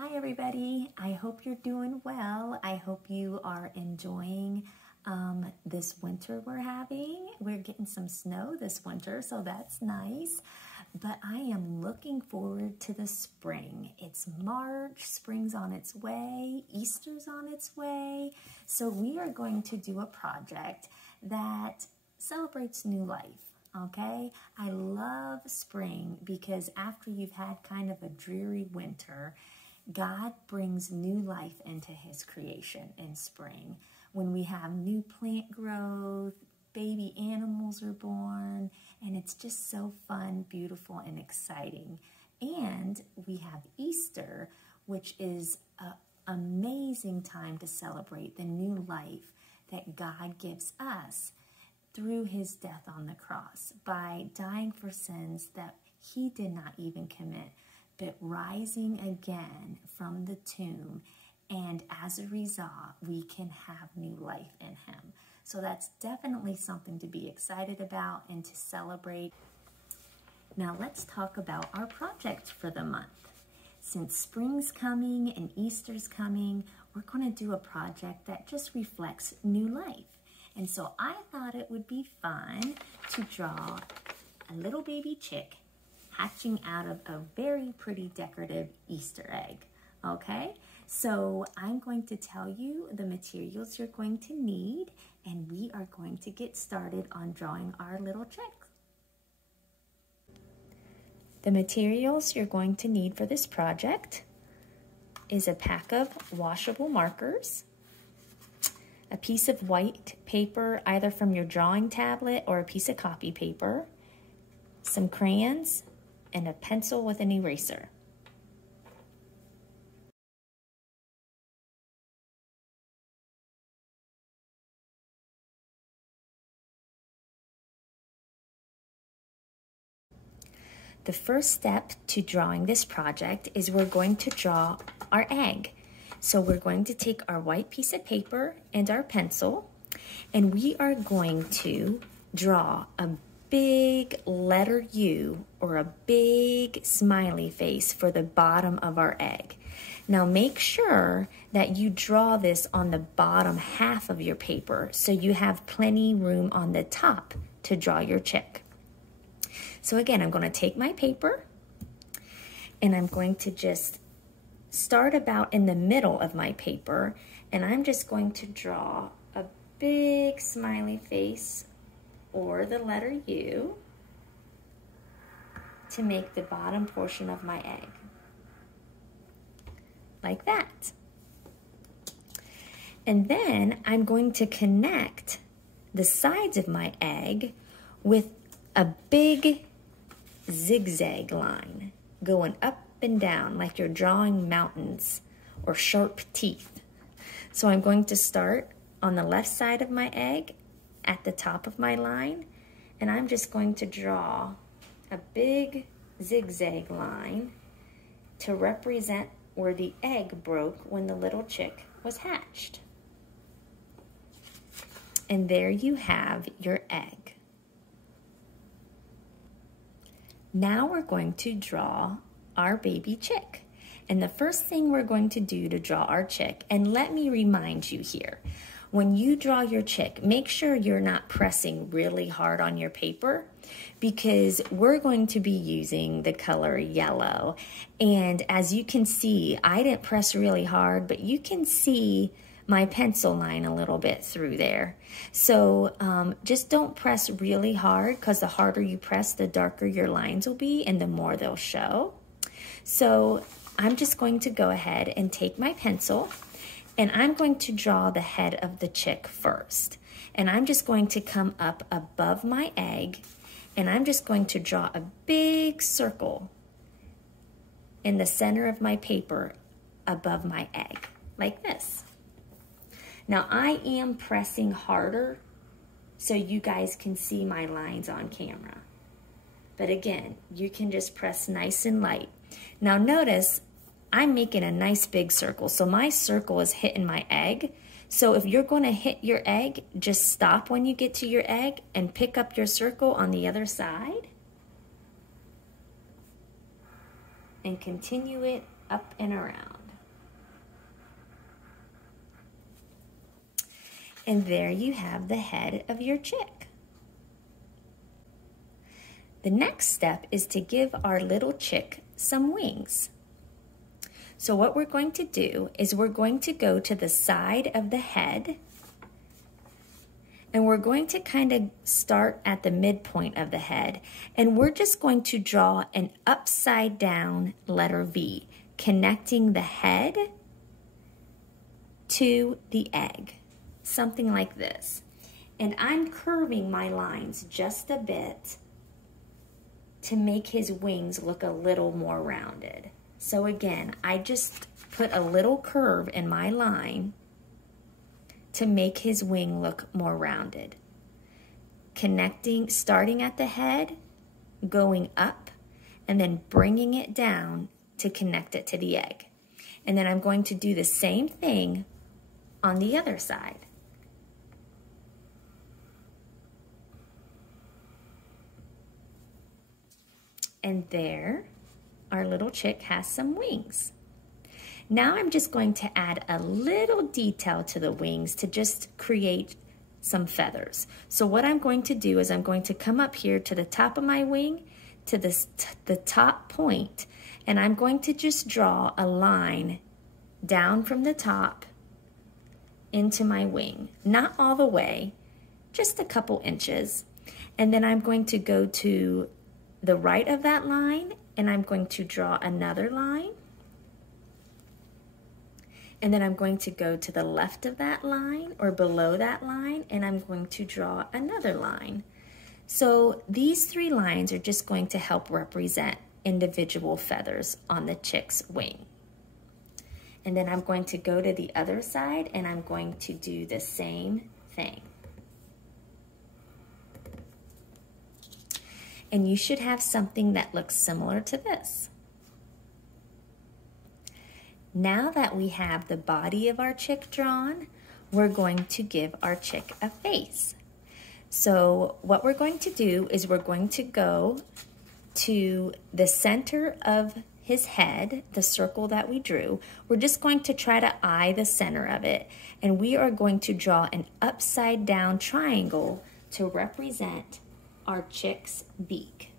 Hi everybody, I hope you're doing well. I hope you are enjoying this winter we're having. We're getting some snow this winter, so that's nice. But I am looking forward to the spring. It's March, spring's on its way, Easter's on its way. So we are going to do a project that celebrates new life. Okay, I love spring because after you've had kind of a dreary winter, God brings new life into his creation in spring. When we have new plant growth, baby animals are born, and it's just so fun, beautiful, and exciting. And we have Easter, which is an amazing time to celebrate the new life that God gives us through his death on the cross by dying for sins that he did not even commit, but rising again from the tomb, and as a result, we can have new life in him. So that's definitely something to be excited about and to celebrate. Now let's talk about our project for the month. Since spring's coming and Easter's coming, we're going to do a project that just reflects new life. And so I thought it would be fun to draw a little baby chick hatching out of a very pretty decorative Easter egg, okay? So I'm going to tell you the materials you're going to need, and we are going to get started on drawing our little chick. The materials you're going to need for this project is a pack of washable markers, a piece of white paper, either from your drawing tablet or a piece of copy paper, some crayons, and a pencil with an eraser. The first step to drawing this project is we're going to draw our egg. So we're going to take our white piece of paper and our pencil, and we are going to draw a big letter U or a big smiley face for the bottom of our egg. Now make sure that you draw this on the bottom half of your paper so you have plenty room on the top to draw your chick. So again, I'm going to take my paper and I'm going to just start about in the middle of my paper, and I'm just going to draw a big smiley face or the letter U to make the bottom portion of my egg, like that. And then I'm going to connect the sides of my egg with a big zigzag line going up and down like you're drawing mountains or sharp teeth. So I'm going to start on the left side of my egg at the top of my line, and I'm just going to draw a big zigzag line to represent where the egg broke when the little chick was hatched. And there you have your egg. Now we're going to draw our baby chick. And the first thing we're going to do to draw our chick, and let me remind you here, when you draw your chick, make sure you're not pressing really hard on your paper, because we're going to be using the color yellow. And as you can see, I didn't press really hard, but you can see my pencil line a little bit through there. So just don't press really hard, because the harder you press, the darker your lines will be and the more they'll show. So I'm just going to go ahead and take my pencil, and I'm going to draw the head of the chick first. And I'm just going to come up above my egg, and I'm just going to draw a big circle in the center of my paper above my egg, like this. Now I am pressing harder so you guys can see my lines on camera. But again, you can just press nice and light. Now notice I'm making a nice big circle, so my circle is hitting my egg. So if you're going to hit your egg, just stop when you get to your egg and pick up your circle on the other side and continue it up and around. And there you have the head of your chick. The next step is to give our little chick some wings. So what we're going to do is we're going to go to the side of the head, and we're going to kind of start at the midpoint of the head, and we're just going to draw an upside down letter V, connecting the head to the egg, something like this. And I'm curving my lines just a bit to make his wings look a little more rounded. So again, I just put a little curve in my line to make his wing look more rounded. Connecting, starting at the head, going up, and then bringing it down to connect it to the egg. And then I'm going to do the same thing on the other side. And there, our little chick has some wings. Now I'm just going to add a little detail to the wings to just create some feathers. So what I'm going to do is I'm going to come up here to the top of my wing, to the top point, and I'm going to just draw a line down from the top into my wing. Not all the way, just a couple inches. And then I'm going to go to the right of that line, and I'm going to draw another line. And then I'm going to go to the left of that line or below that line, and I'm going to draw another line. So these three lines are just going to help represent individual feathers on the chick's wing. And then I'm going to go to the other side, and I'm going to do the same thing. And you should have something that looks similar to this. Now that we have the body of our chick drawn, we're going to give our chick a face. So what we're going to do is we're going to go to the center of his head, the circle that we drew. We're just going to try to eye the center of it, and we are going to draw an upside down triangle to represent our chick's beak.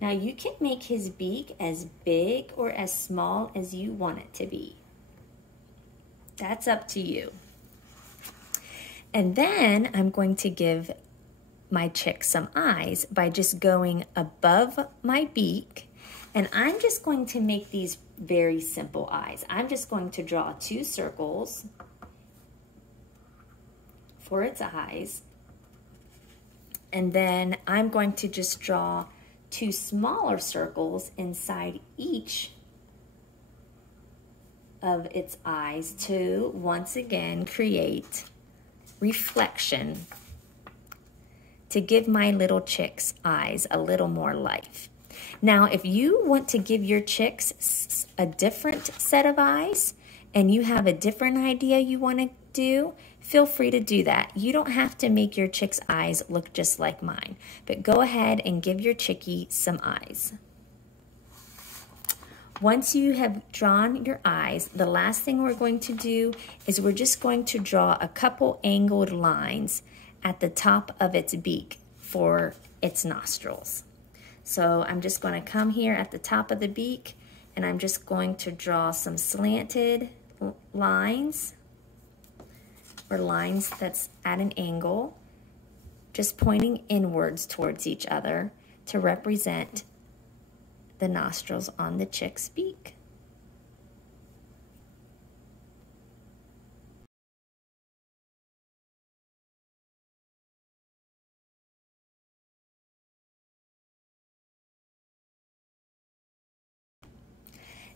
Now you can make his beak as big or as small as you want it to be. That's up to you. And then I'm going to give my chick some eyes by just going above my beak, and I'm just going to make these very simple eyes. I'm just going to draw 2 circles for its eyes. And then I'm going to just draw 2 smaller circles inside each of its eyes to once again create reflection to give my little chick's eyes a little more life. Now, if you want to give your chicks a different set of eyes and you have a different idea you want to do, feel free to do that. You don't have to make your chick's eyes look just like mine, but go ahead and give your chickie some eyes. Once you have drawn your eyes, the last thing we're going to do is we're just going to draw a couple angled lines at the top of its beak for its nostrils. So I'm just going to come here at the top of the beak, and I'm just going to draw some slanted lines, or lines that's at an angle, just pointing inwards towards each other to represent the nostrils on the chick's beak.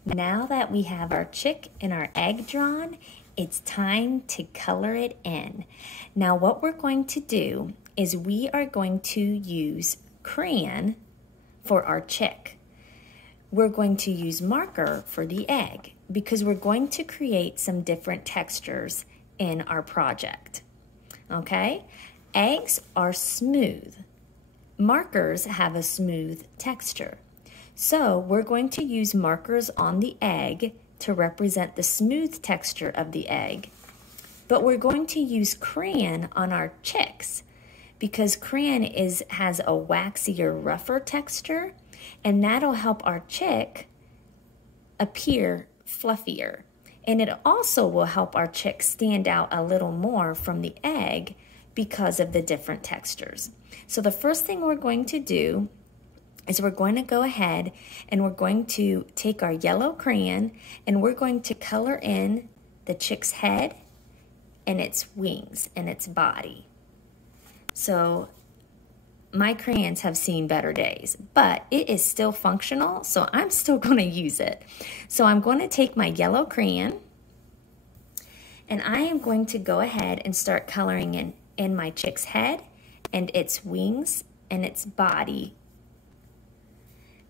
Now that we have our chick and our egg drawn, it's time to color it in. Now what we're going to do is we are going to use crayon for our chick. We're going to use marker for the egg because we're going to create some different textures in our project. Okay? Eggs are smooth. Markers have a smooth texture. So we're going to use markers on the egg to represent the smooth texture of the egg. but we're going to use crayon on our chicks because crayon has a waxier, rougher texture, and that'll help our chick appear fluffier. And it also will help our chick stand out a little more from the egg because of the different textures. So the first thing we're going to do is we're going to go ahead and we're going to take our yellow crayon and we're going to color in the chick's head and its wings and its body. So my crayons have seen better days, but it is still functional, so I'm still going to use it. So I'm going to take my yellow crayon and I am going to go ahead and start coloring in my chick's head and its wings and its body.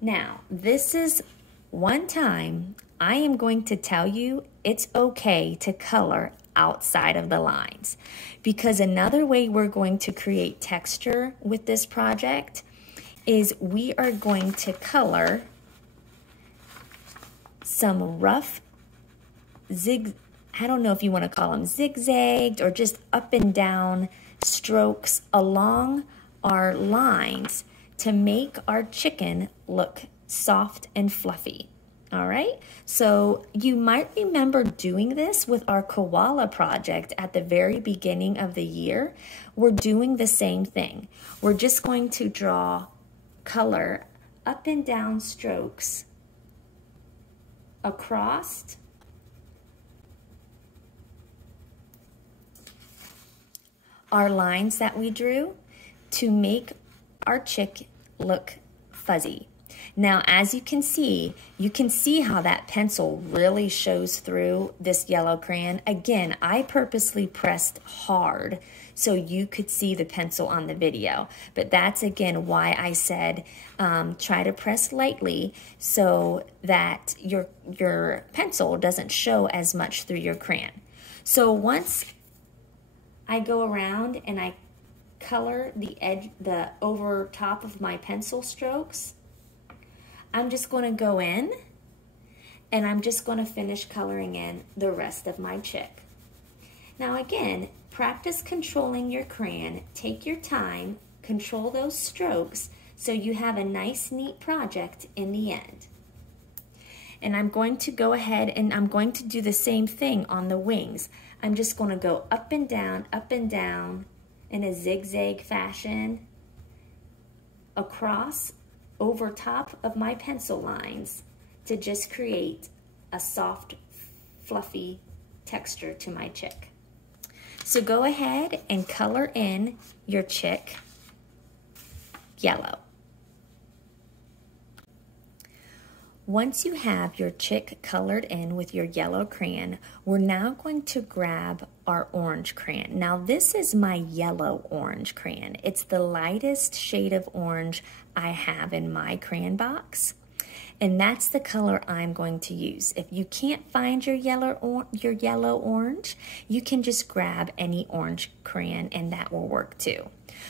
Now, this is one time I am going to tell you it's okay to color outside of the lines, because another way we're going to create texture with this project is we are going to color some rough I don't know if you want to call them zigzagged or just up and down strokes along our lines to make our chicken look soft and fluffy. All right, so you might remember doing this with our koala project at the very beginning of the year. We're doing the same thing. We're just going to draw color up and down strokes across our lines that we drew to make our chick look fuzzy. Now, as you can see how that pencil really shows through this yellow crayon. Again, I purposely pressed hard so you could see the pencil on the video. But that's, again, why I said try to press lightly so that your pencil doesn't show as much through your crayon. So once I go around and I color the edge, the over top of my pencil strokes, I'm just going to go in and I'm just going to finish coloring in the rest of my chick. Now again, practice controlling your crayon. Take your time, control those strokes so you have a nice, neat project in the end. And I'm going to go ahead and I'm going to do the same thing on the wings. I'm just going to go up and down in a zigzag fashion across over top of my pencil lines to just create a soft, fluffy texture to my chick. So go ahead and color in your chick yellow. Once you have your chick colored in with your yellow crayon, we're now going to grab our orange crayon. Now this is my yellow orange crayon. It's the lightest shade of orange I have in my crayon box, and that's the color I'm going to use. If you can't find your yellow orange, you can just grab any orange crayon and that will work too.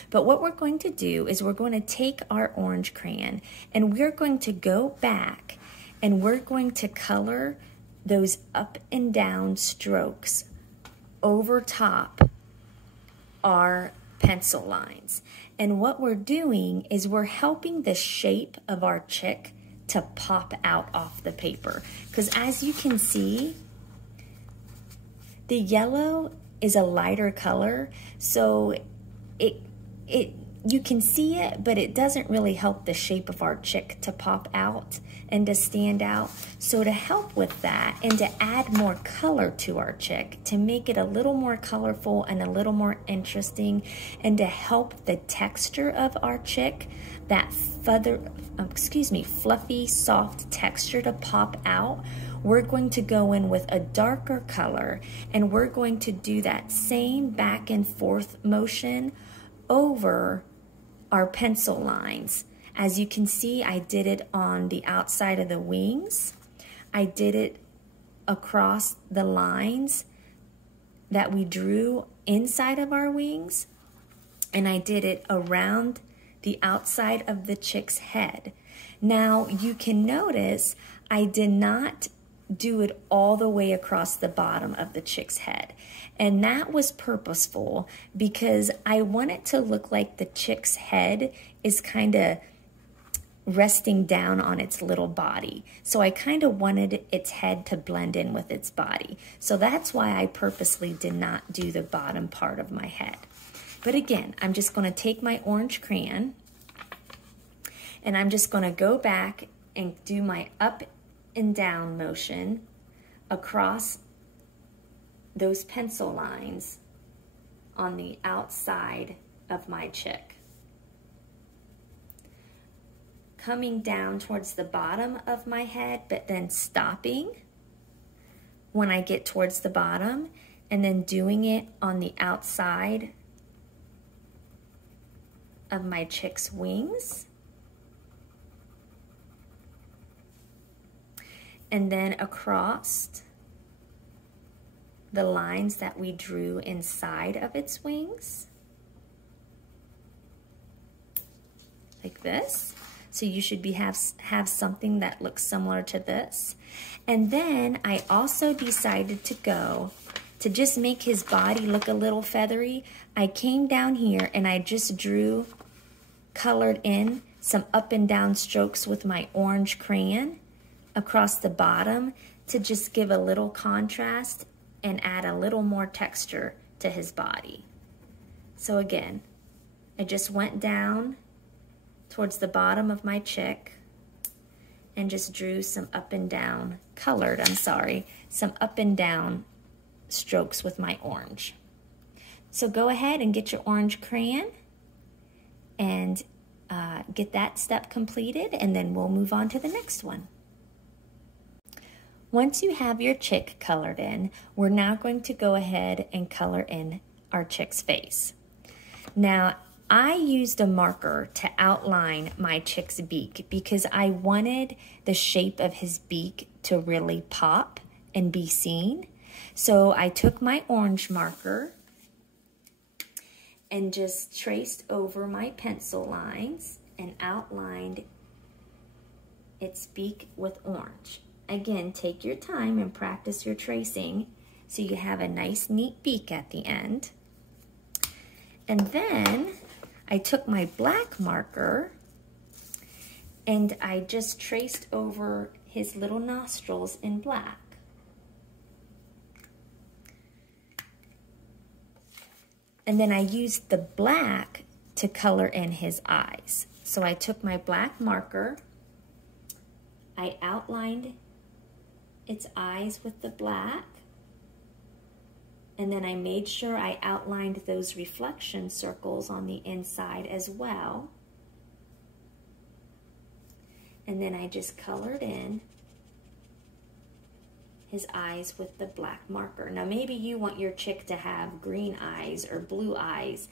But what we're going to do is we're going to take our orange crayon and we're going to go back and we're going to color those up and down strokes over top our pencil lines. And what we're doing is we're helping the shape of our chick to pop out off the paper. Because as you can see, the yellow is a lighter color, so you can see it, but it doesn't really help the shape of our chick to pop out and to stand out. So to help with that and to add more color to our chick, to make it a little more colorful and a little more interesting, and to help the texture of our chick, that fluffy, soft texture to pop out, we're going to go in with a darker color and we're going to do that same back and forth motion over our pencil lines. As you can see, I did it on the outside of the wings. I did it across the lines that we drew inside of our wings, and I did it around the outside of the chick's head. Now you can notice I did not do it all the way across the bottom of the chick's head. And that was purposeful because I want it to look like the chick's head is kind of resting down on its little body. So I kind of wanted its head to blend in with its body. So that's why I purposely did not do the bottom part of my head. But again, I'm just going to take my orange crayon and I'm just going to go back and do my up and down motion across those pencil lines on the outside of my chick. Coming down towards the bottom of my head, but then stopping when I get towards the bottom, and then doing it on the outside of my chick's wings. And then across the lines that we drew inside of its wings, like this. So you should have something that looks similar to this. And then I also decided to just make his body look a little feathery. I came down here and I just colored in some up and down strokes with my orange crayon across the bottom to just give a little contrast and add a little more texture to his body. So again, I just went down towards the bottom of my chick and just drew some up and down, some up and down strokes with my orange. So go ahead and get your orange crayon and get that step completed, and then we'll move on to the next one. Once you have your chick colored in, we're now going to go ahead and color in our chick's face. Now, I used a marker to outline my chick's beak because I wanted the shape of his beak to really pop and be seen. So I took my orange marker and just traced over my pencil lines and outlined its beak with orange. Again, take your time and practice your tracing so you have a nice, neat beak at the end. And then I took my black marker and I just traced over his little nostrils in black. And then I used the black to color in his eyes. So I took my black marker, I outlined its eyes with the black, and then I made sure I outlined those reflection circles on the inside as well. And then I just colored in his eyes with the black marker. Now maybe you want your chick to have green eyes or blue eyes.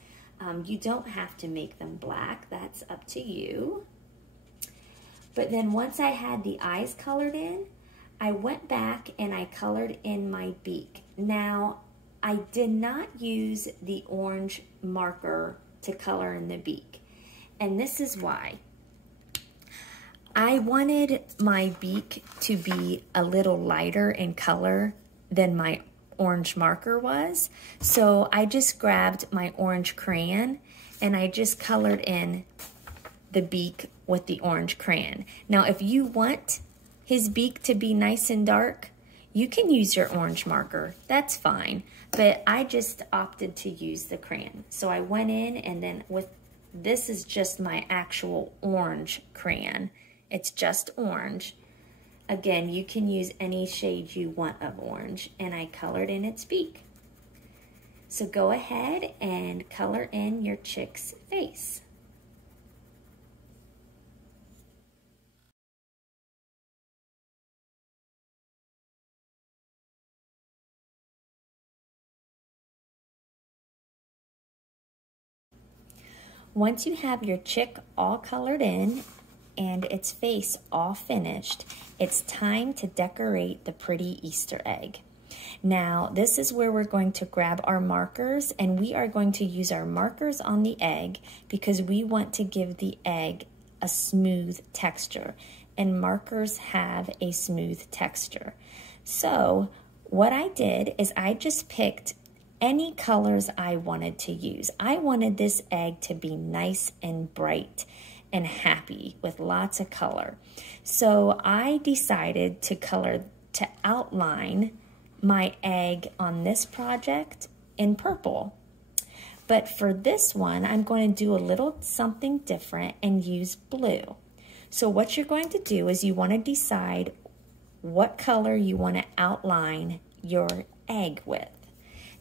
You don't have to make them black, that's up to you. But then once I had the eyes colored in, I went back and I colored in my beak. Now, I did not use the orange marker to color in the beak, and this is why. I wanted my beak to be a little lighter in color than my orange marker was, so I just grabbed my orange crayon and I just colored in the beak with the orange crayon. Now, if you want his beak to be nice and dark, you can use your orange marker, that's fine, but I just opted to use the crayon. So I went in and then this is just my actual orange crayon. It's just orange. Again, you can use any shade you want of orange, and I colored in its beak. So go ahead and color in your chick's face. Once you have your chick all colored in and its face all finished, it's time to decorate the pretty Easter egg. Now, this is where we're going to grab our markers, and we are going to use our markers on the egg because we want to give the egg a smooth texture. and markers have a smooth texture. So what I did is I just picked any colors I wanted to use. I wanted this egg to be nice and bright and happy with lots of color. So I decided to outline my egg on this project in purple. But for this one, I'm going to do a little something different and use blue. So what you're going to do is you want to decide what color you want to outline your egg with.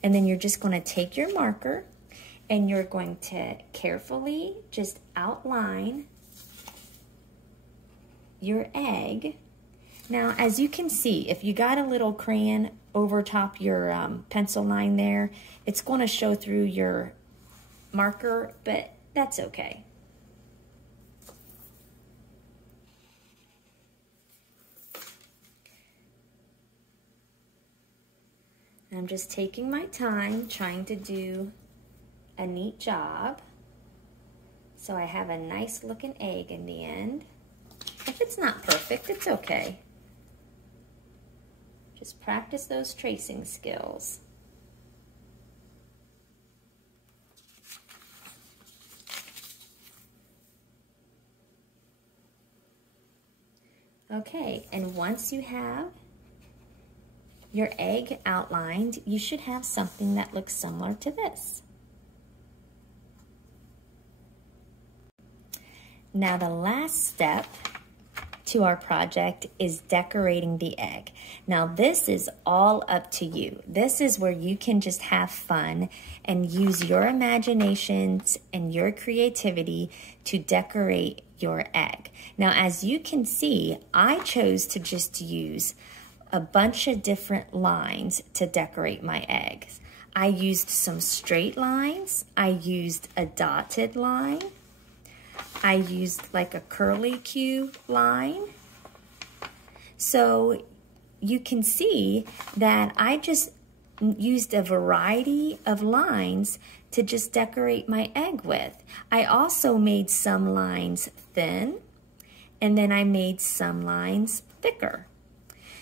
And then you're just going to take your marker and you're going to carefully just outline your egg. Now, as you can see, if you got a little crayon over top your pencil line there, it's going to show through your marker, but that's okay. I'm just taking my time trying to do a neat job so I have a nice looking egg in the end. If it's not perfect, it's okay. Just practice those tracing skills. Okay, and once you have your egg outlined, you should have something that looks similar to this. Now the last step to our project is decorating the egg. Now this is all up to you. This is where you can just have fun and use your imaginations and your creativity to decorate your egg. Now as you can see, I chose to just use a bunch of different lines to decorate my eggs. I used some straight lines, I used a dotted line, I used like a curly Q line. So you can see that I just used a variety of lines to just decorate my egg with. I also made some lines thin, and then I made some lines thicker.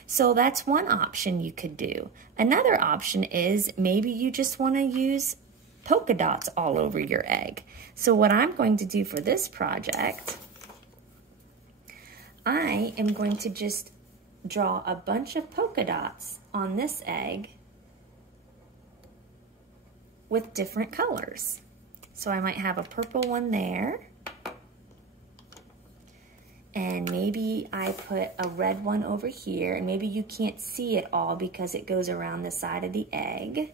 So that's one option you could do. Another option is maybe you just want to use polka dots all over your egg. So what I'm going to do for this project, I am going to just draw a bunch of polka dots on this egg with different colors. So I might have a purple one there. And maybe I put a red one over here, and maybe you can't see it all because it goes around the side of the egg.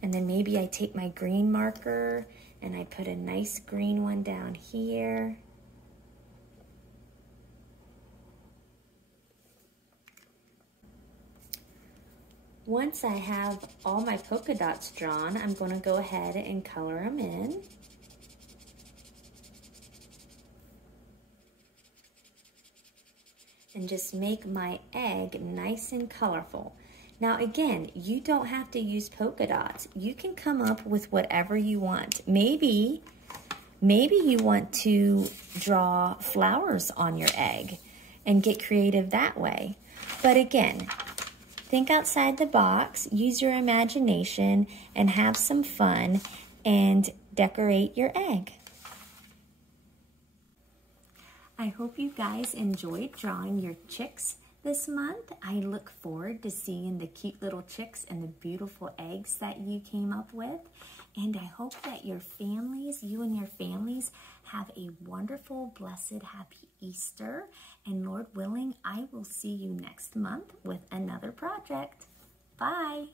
And then maybe I take my green marker and I put a nice green one down here. Once I have all my polka dots drawn, I'm going to go ahead and color them in. And just make my egg nice and colorful. Now again, you don't have to use polka dots. You can come up with whatever you want. Maybe you want to draw flowers on your egg and get creative that way. But again, think outside the box, use your imagination, and have some fun and decorate your egg. I hope you guys enjoyed drawing your chicks this month. I look forward to seeing the cute little chicks and the beautiful eggs that you came up with. And I hope that your families, you and your families, have a wonderful, blessed, happy Easter. And Lord willing, I will see you next month with another project. Bye.